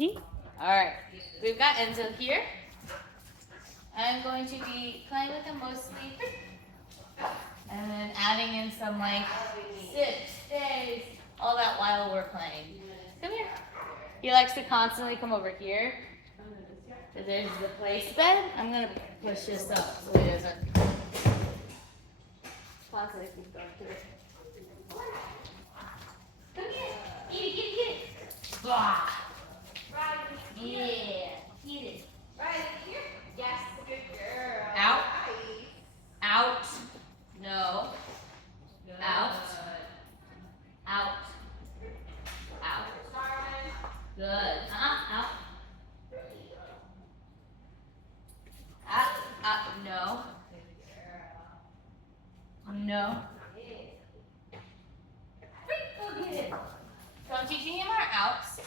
puppy. All right, we've got Enzo here. I'm going to be playing with him mostly, and then adding in some like sit, stays, all that while we're playing. Come here. He likes to constantly come over here. So there's the place bed. I'm gonna push this up so he doesn't constantly keep going through it. Come here. Eat it, get it, get it. Blah. Yeah. Eat it. Right here. Yes, good girl. Out. Nice. Out. No. Good. Out. Out. Out. Darwin. Good. Out. No. No. Go get it. So I'm teaching him our outs.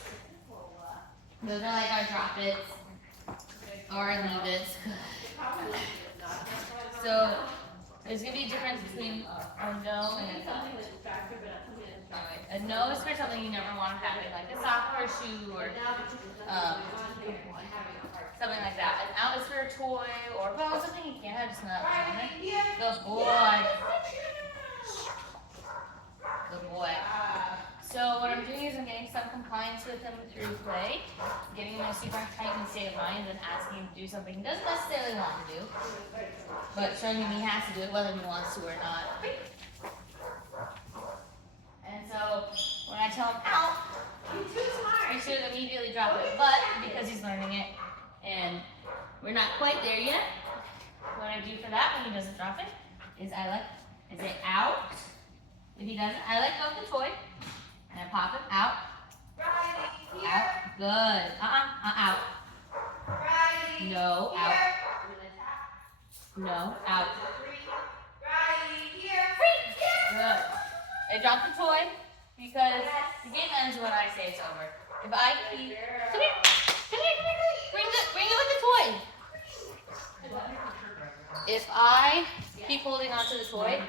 Those are like our drop it's or our leave it's. So there's gonna be a difference between a no and a no. A no is for something you never want to happen, like a sock or a shoe or something like that. An out is for a toy or something you can't have, just not doing it. Good boy. Good boy. So what I'm doing is I'm getting some compliance with him through play, getting him in a super heightened state of mind, and asking him to do something he doesn't necessarily want to do, but showing him he has to do it whether he wants to or not. And so when I tell him out, I should immediately drop it, but because he's learning it and we're not quite there yet, what I do for that when he doesn't drop it is I say out. If he doesn't, I let go of the toy and I pop it out. Out. Good. Out. No. Out. No. Out. Good. I drop the toy because the game ends when I say it's over. If I keep, come here. Bring it with the toy. If I keep holding onto the toy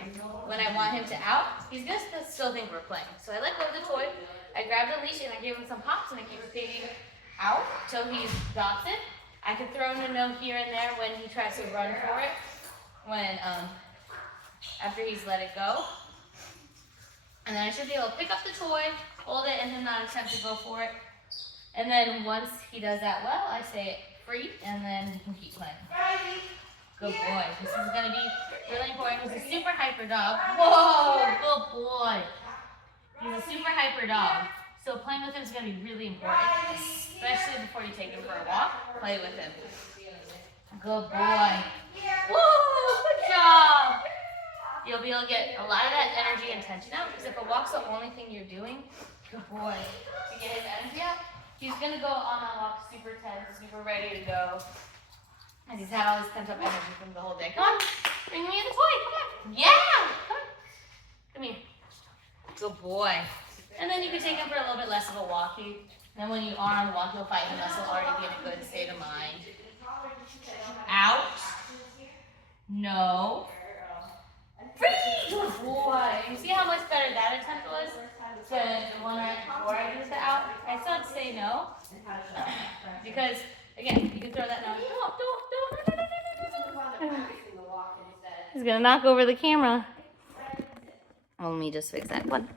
when I want him to out, he's gonna still think we're playing. So I let go of the toy, I grab the leash and I give him some pops and I keep repeating out till he drops it. I can throw in a no here and there when he tries to run for it, when after he's let it go. And then I should be able to pick up the toy, hold it, and him not attempt to go for it. And then once he does that well, I say it free, and then he can keep playing. Good boy. This is going to be really important. He's a super hyper dog. Whoa, good boy. He's a super hyper dog. So playing with him is going to be really important, especially before you take him for a walk. Play with him. Good boy. Woo, good job. You'll be able to get a lot of that energy and tension out, because if a walk's the only thing you're doing, good boy, to get his energy out, he's going to go on that walk super tense, super ready to go. And he's had all this pent up energy from the whole day. Come on, bring me the toy. Come on. Yeah, come on. Come here. Good boy. And then you can take him for a little bit less of a walk. Then when you are on the walk, you'll find him will already be in a good state of mind. Out. No. Free. Good boy. You see how much better that attempt was than the one right before I did the out? I still have to say no. Because, again, you can throw that no. Don't. He's going to knock over the camera. Let me just fix that one.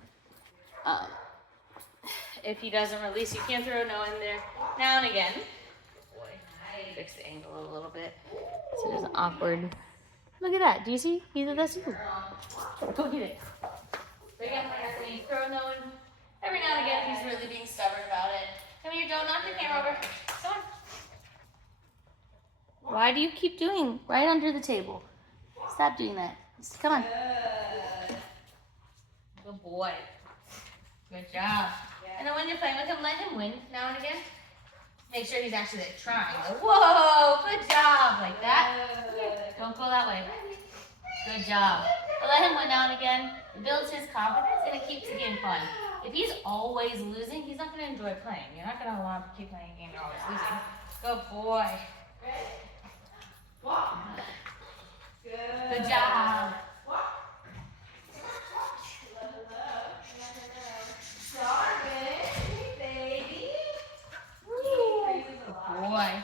If he doesn't release, you can throw a no in there now and again. Fix the angle a little bit so there's an awkward. Look at that. Do you see? That's you. Go get it. But again, like I said, you throw a no in every now and again if he's really being stubborn about it. Come here, don't knock your camera over. Come on. Why do you keep doing right under the table? Stop doing that. Come on. Good boy. Good job. And then when you're playing with him, let him win now and again. Make sure he's actually like trying. Like, whoa, good job. Like that. Don't go that way. Good job. But let him win now and again. It builds his confidence and it keeps the game fun. If he's always losing, he's not going to enjoy playing. You're not going to want to keep playing a game you're always losing. Good boy. Good job. Darwin, baby. Woo. boy.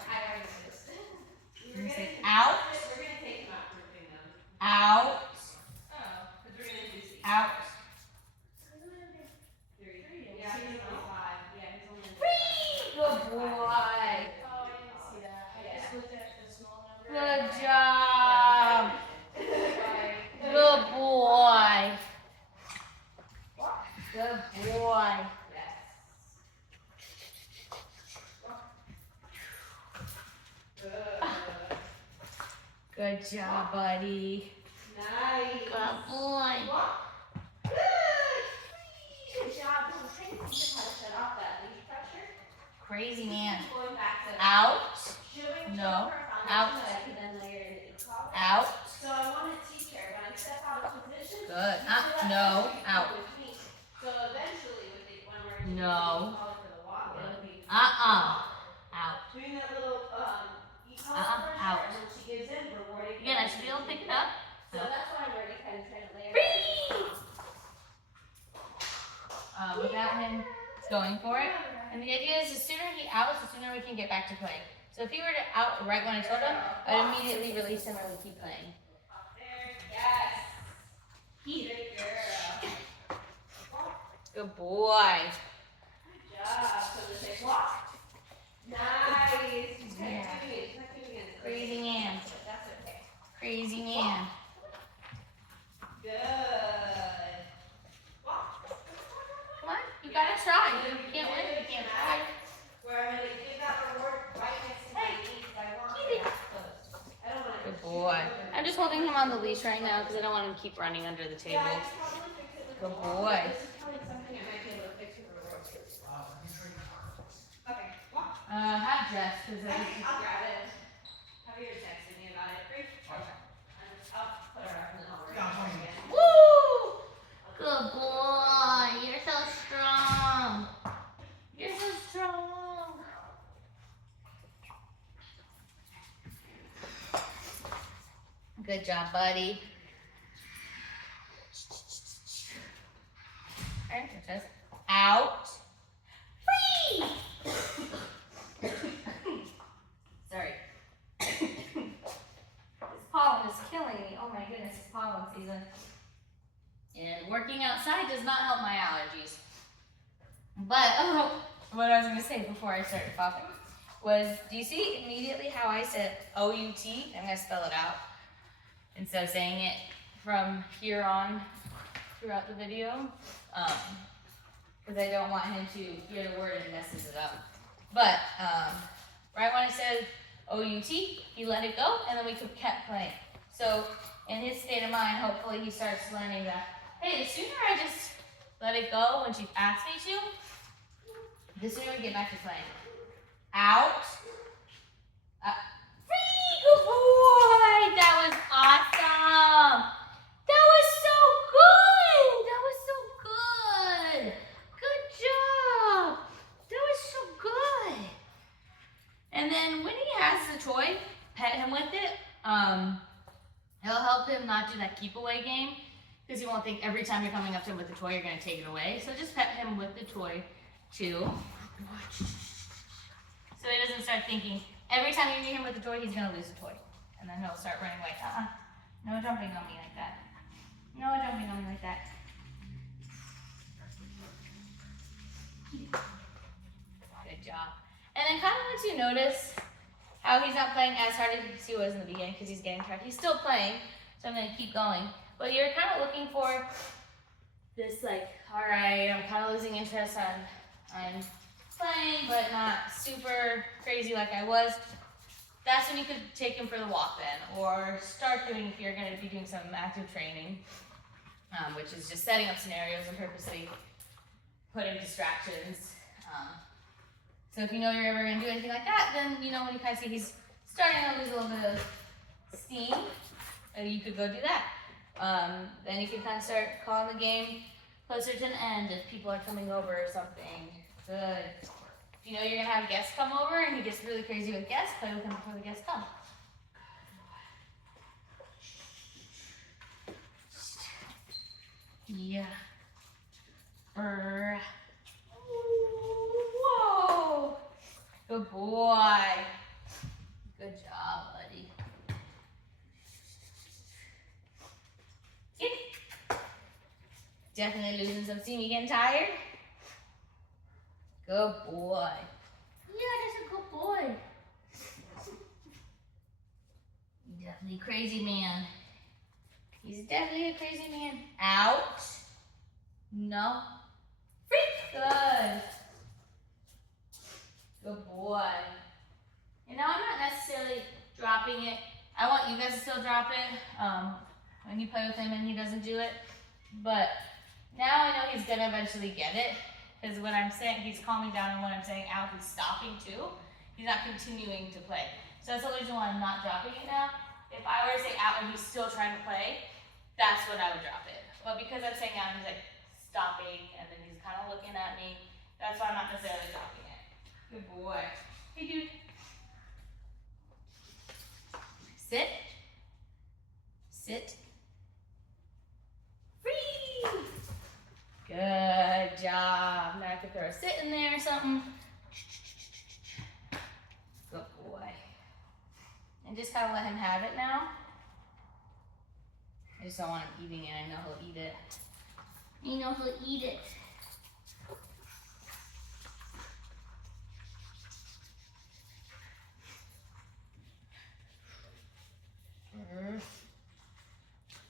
We're Say gonna out. take him out grouping them. Out. Oh, because we're gonna do six. Out. Three. Yeah, he's only 5. Yeah, he's only 5. Good boy. Oh, I didn't see that. I just looked at the small number. Good job. Good boy. Good boy. Yes. Good job, buddy. Nice. Good boy. Good job. I'm trying to teach him how to shut off that leash pressure. Crazy man. Going back to Out. showing No. her a foundation Out. that I could then layer in the collar. Out. So I want to teach her when I step out of position. Good. you feel that No. pressure come Out. with me. So eventually, when we're No. using the collar for the walk, it'll be Out. doing that little e-collar pressure, Out. and when she gives in, rewarding Again, I should be able to pick it up. So that's why I'm already kind of trying to layer. Without him going for it. And the idea is the sooner he outs, the sooner we can get back to playing. So if he were to out right when I told him, I'd immediately release him and we'd keep playing. There, yes. Good girl. Good boy. Good job. So the big walk. Nice. She's kind of doing it. She's not doing it. Crazy man. That's okay. Crazy man. Good. Walk. Come on, you gotta try. You can't win if you can't try. Where I'm going to give that reward right next to my knee because I want her that close. I don't want to. Good boy. I'm just holding him on the leash right now because I don't want him to keep running under the table. Yeah, I could probably fix it with Good the wall, boy. but This is probably something I might be able to fix with a reward. Okay, walk. Have Jess, because I'll grab it. Have you texted me about it? Free? I'll put her up in the hallway. Woo! Good boy. You're so strong. You're so strong. Good job, buddy. Alright, just out. Free! Sorry. This pollen is killing me. Oh my goodness, it's pollen season. And working outside does not help my allergies. But, what I was going to say before I started coughing was, do you see immediately how I said O-U-T? I'm going to spell it out instead of saying it from here on throughout the video. Because I don't want him to hear the word and messes it up. But, right when I said O-U-T, he let it go, and then we kept playing. So, in his state of mind, hopefully he starts learning that, hey, the sooner I just let it go when she asks me to, the sooner we get back to playing. Out. Free! Good boy! That was awesome! That was so good! That was so good! Good job! That was so good! And then when he has the toy, pet him with it. It'll help him not do that keep away game because he won't think every time you're coming up to him with the toy, you're going to take it away. So just pet him with the toy too. So he doesn't start thinking every time you meet him with the toy, he's going to lose the toy. And then he'll start running away. No jumping on me like that. No jumping on me like that. Good job. And then kind of once you notice how he's not playing as hard as he was in the beginning because he's getting tired. He's still playing, so I'm going to keep going. But you're kind of looking for this like, all right, I'm kind of losing interest on playing, but not super crazy like I was. That's when you could take him for the walk then, or start doing if you're going to be doing some active training, which is just setting up scenarios and purposely putting distractions. So if you know you're ever going to do anything like that, then you know when you kind of see he's starting to lose a little bit of steam, you could go do that. Then you can kind of start calling the game closer to an end if people are coming over or something. Good. If you know you're going to have guests come over and he gets really crazy with guests, play with him before the guests come. Yeah. Whoa. Good boy. Good job, buddy. Get. Definitely losing some steam. You getting tired? Good boy. Yeah, that's a good boy. Definitely crazy man. He's definitely a crazy man. Out. No. Freak. Good. Good boy. And now I'm not necessarily dropping it. I want you guys to still drop it when you play with him and he doesn't do it. But now I know he's gonna eventually get it. Because when I'm saying he's calming down and when I'm saying out, he's stopping too. He's not continuing to play. So that's the reason why I'm not dropping it now. If I were to say out and he's still trying to play, that's when I would drop it. But because I'm saying out, he's like stopping and then he's kind of looking at me. That's why I'm not necessarily dropping it. Good boy. Hey, dude. Sit. Sit. Free. Good job. Now I could throw a sit in there or something. Good boy. And just kind of let him have it now. I just don't want him eating it. I know he'll eat it. You know he'll eat it.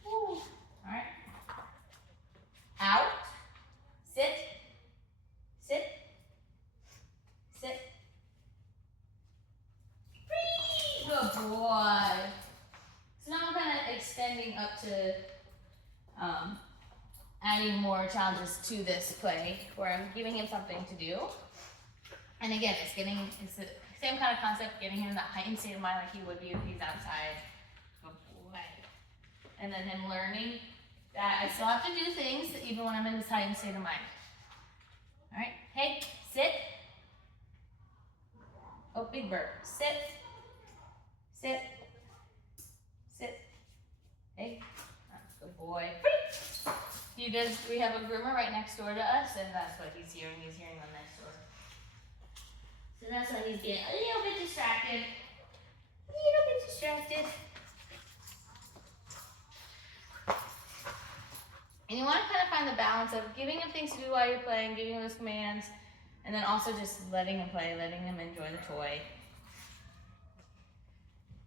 All right. Out. Sit. Sit. Sit. Free. Good boy. So now I'm kind of extending up to adding more challenges to this play where I'm giving him something to do. And again, it's the same kind of concept, getting him in that heightened state of mind like he would be if he's outside. Good boy. And then him learning that I still have to do things even when I'm in this heightened state of mind. All right, hey, sit. Oh, big bird, sit. Sit. Sit. Hey, good boy. We have a groomer right next door to us, and that's what he's hearing. He's hearing them next door. So that's why he's getting a little bit distracted. And you want to kind of find the balance of giving him things to do while you're playing, giving him those commands, and then also just letting him play, letting him enjoy the toy.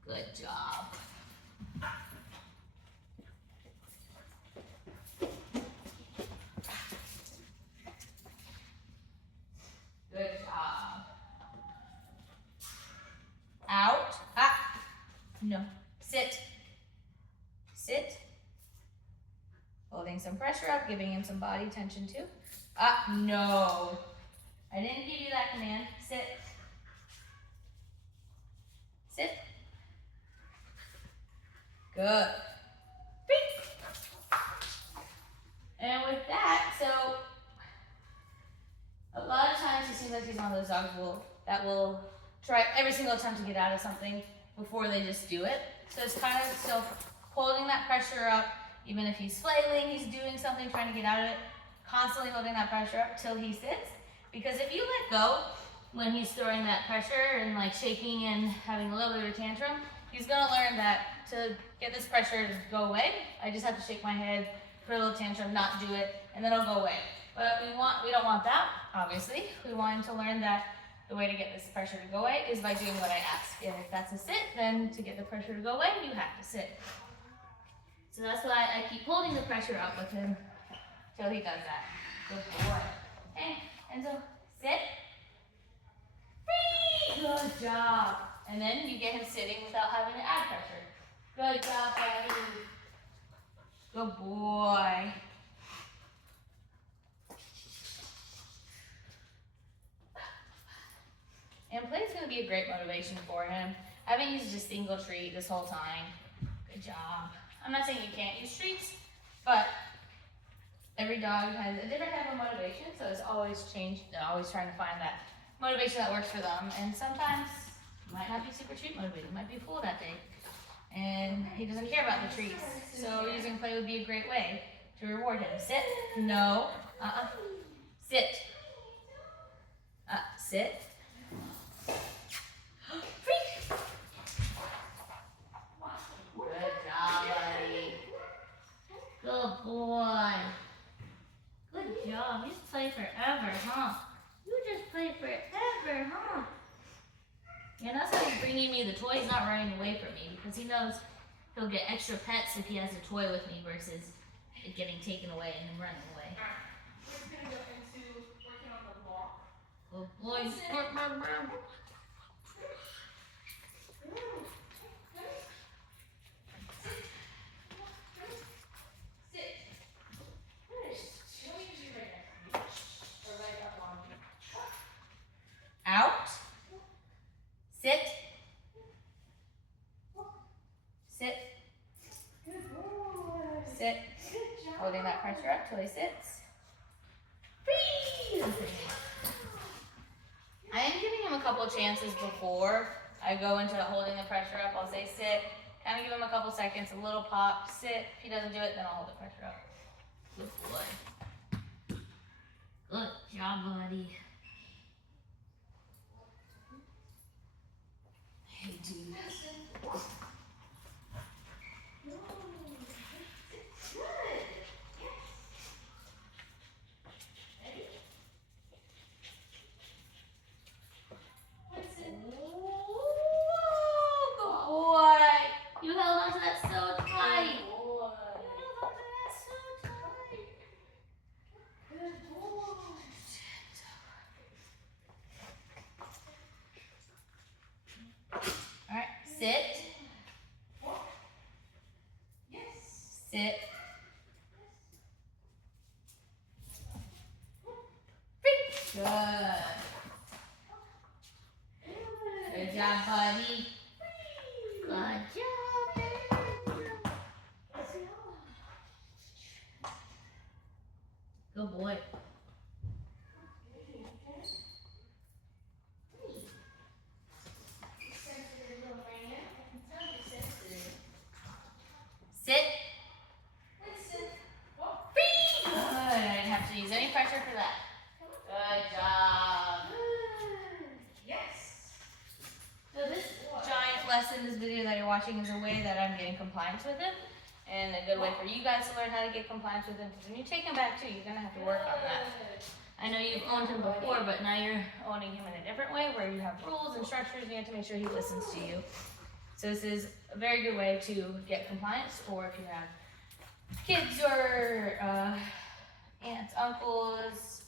Good job. Good job. Out. Ah. No. Sit. Sit. Holding some pressure up, giving him some body tension too. Ah. No. I didn't give you that command. Sit. Sit. Good. And with that, so a lot of times he seems like he's one of those dogs that will try every single time to get out of something before they just do it. So it's kind of still holding that pressure up, even if he's flailing, he's doing something, trying to get out of it, constantly holding that pressure up till he sits. Because if you let go when he's throwing that pressure and like shaking and having a little bit of a tantrum, he's gonna learn that to get this pressure to go away, I just have to shake my head, put a little tantrum, not do it, and then it'll go away. But we don't want that, obviously. We want him to learn that the way to get this pressure to go away is by doing what I ask. And if that's a sit, then to get the pressure to go away, you have to sit. So that's why I keep holding the pressure up with him till he does that. Good boy. Hey, Enzo, sit. Free! Good job. And then you get him sitting without having to add pressure. Good job, buddy. Good boy. And play's gonna be a great motivation for him. I haven't used a single treat this whole time. Good job. I'm not saying you can't use treats, but every dog has a different type of motivation, so it's always changed. They're always trying to find that motivation that works for them. And sometimes you might not be super treat motivated, you might be full that day. And he doesn't care about the treats. So using play would be a great way to reward him. Sit. No. Sit. Sit. Freak. And that's how he's bringing me the toy. He's not running away from me because he knows he'll get extra pets if he has a toy with me versus it getting taken away and him running away. We're just gonna go into working on the walk. Oh boy. Out. Sit. Sit. Sit. Holding that pressure up till he sits. Free. I am giving him a couple chances before I go into holding the pressure up. I'll say sit. Kind of give him a couple seconds, a little pop, sit. If he doesn't do it, then I'll hold the pressure up. Good boy. Good job, buddy. Hey, dude. You held on to that so tight. You held on to that so tight. Good boy. All right, sit. Yes. Sit. Free. Good. Good job, buddy. Good job, Enzo. Good boy. Sit. Free. Good. I didn't have to use any pressure for that. Good job. Yes. So this giant lesson, this video that you're watching is a way that I'm getting compliance with him. And a good way for you guys to learn how to get compliance with him. Because when you take him back too, you're going to have to work on that. I know you've owned him before, but now you're owning him in a different way where you have rules and structures and you have to make sure he listens to you. So this is a very good way to get compliance, or if you have kids or aunts, uncles,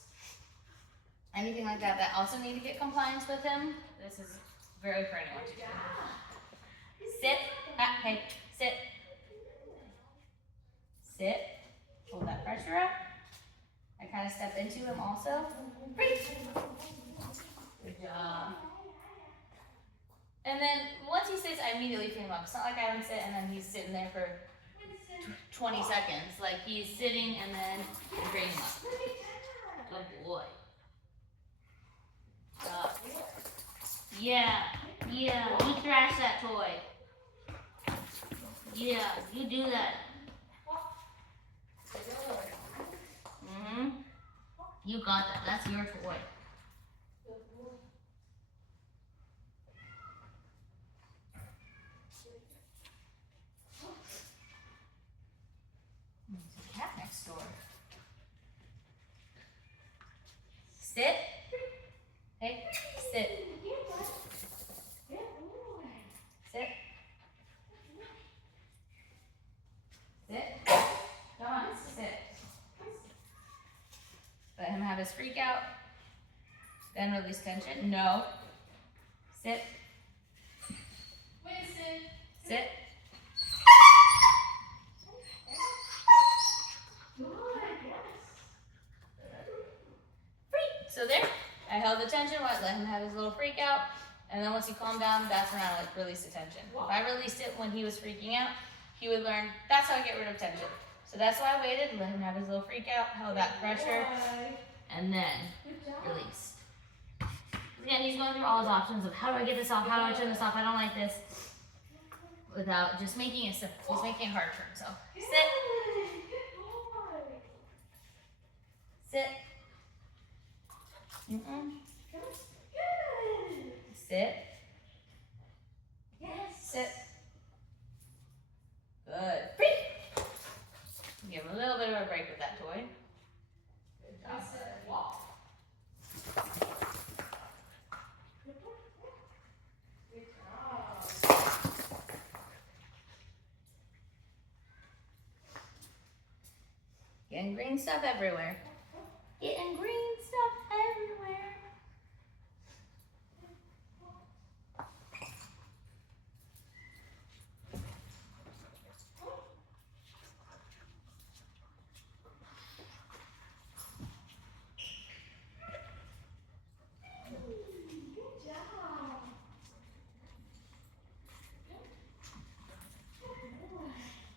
anything like that that also need to get compliance with him. This is very for anyone to do. Sit. Hey, sit. Sit. Hold that pressure up. I kind of step into him also. Breathe. Good job. And then once he sits, I immediately free him up. It's not like I have him sit and then he's sitting there for 20 seconds. Like he's sitting and then I bring him up. Good boy. Yeah, you thrash that toy. Yeah, you do that. You got that. That's your toy. There's a cat next door. Sit. Hey, sit. Sit. Sit. Come on, sit. Let him have his freak out. Then release tension. No. Sit. Winston. Sit. Free. So there. I held the tension, let him have his little freak out. And then once he calmed down, that's when I released the tension. If I released it when he was freaking out, he would learn that's how I get rid of tension. So that's why I waited, let him have his little freak out, held that pressure, and then released. Again, he's going through all his options of how do I get this off, how do I turn this off, I don't like this. Without just making it simple, just making it hard for himself. Sit. Sit. Sit. Sit. Good. Free. Give him a little bit of a break with that toy. Good job. Walk. green stuff everywhere. Getting green stuff everywhere.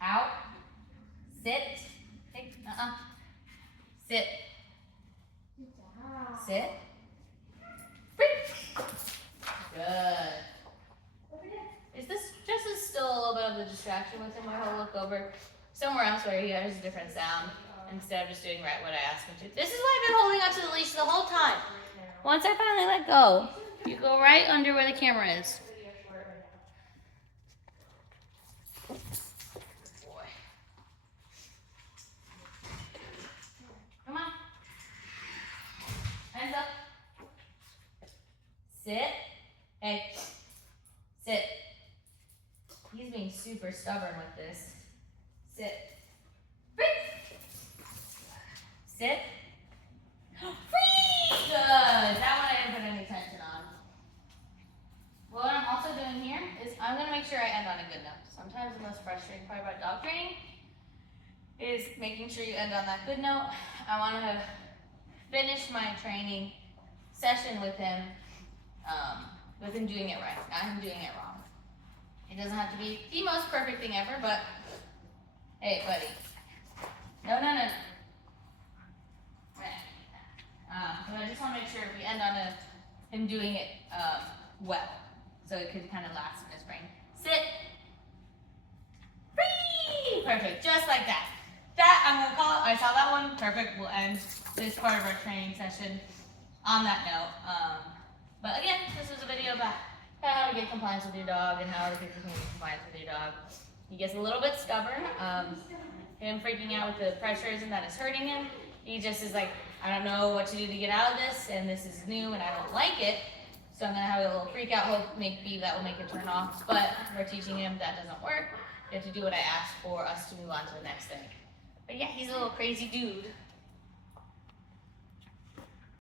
Out. Sit. Sit. Sit. Good. Is this just still a little bit of a distraction with him? I'll look over somewhere else where he hears a different sound instead of just doing right what I asked him to. This is why I've been holding onto the leash the whole time. Once I finally let go, you go right under where the camera is. Boy. Come on. Enzo. Sit. Hey. Sit. He's being super stubborn with this. Sit. Sit. Good. That one I didn't put any tension on. What I'm also doing here is I'm going to make sure I end on a good note. Sometimes the most frustrating part about dog training is making sure you end on that good note. I want to finish my training session with him doing it right, not him doing it wrong. It doesn't have to be the most perfect thing ever, but hey, buddy. No. But I just want to make sure we end on him doing it well, so it could kind of last in his brain. Sit. Free. Perfect, just like that. That I'm gonna call it. I saw that one. Perfect. We'll end this part of our training session on that note. But again, this was a video about how to get compliance with your dog and how other people can get compliance with your dog. He gets a little bit stubborn. Him freaking out with the pressure isn't that it's hurting him. He just is like, I don't know what to do to get out of this, and this is new and I don't like it. So I'm gonna have a little freak out, hope maybe that will make it turn off. But we're teaching him that doesn't work. You have to do what I asked for us to move on to the next thing. But yeah, he's a little crazy dude.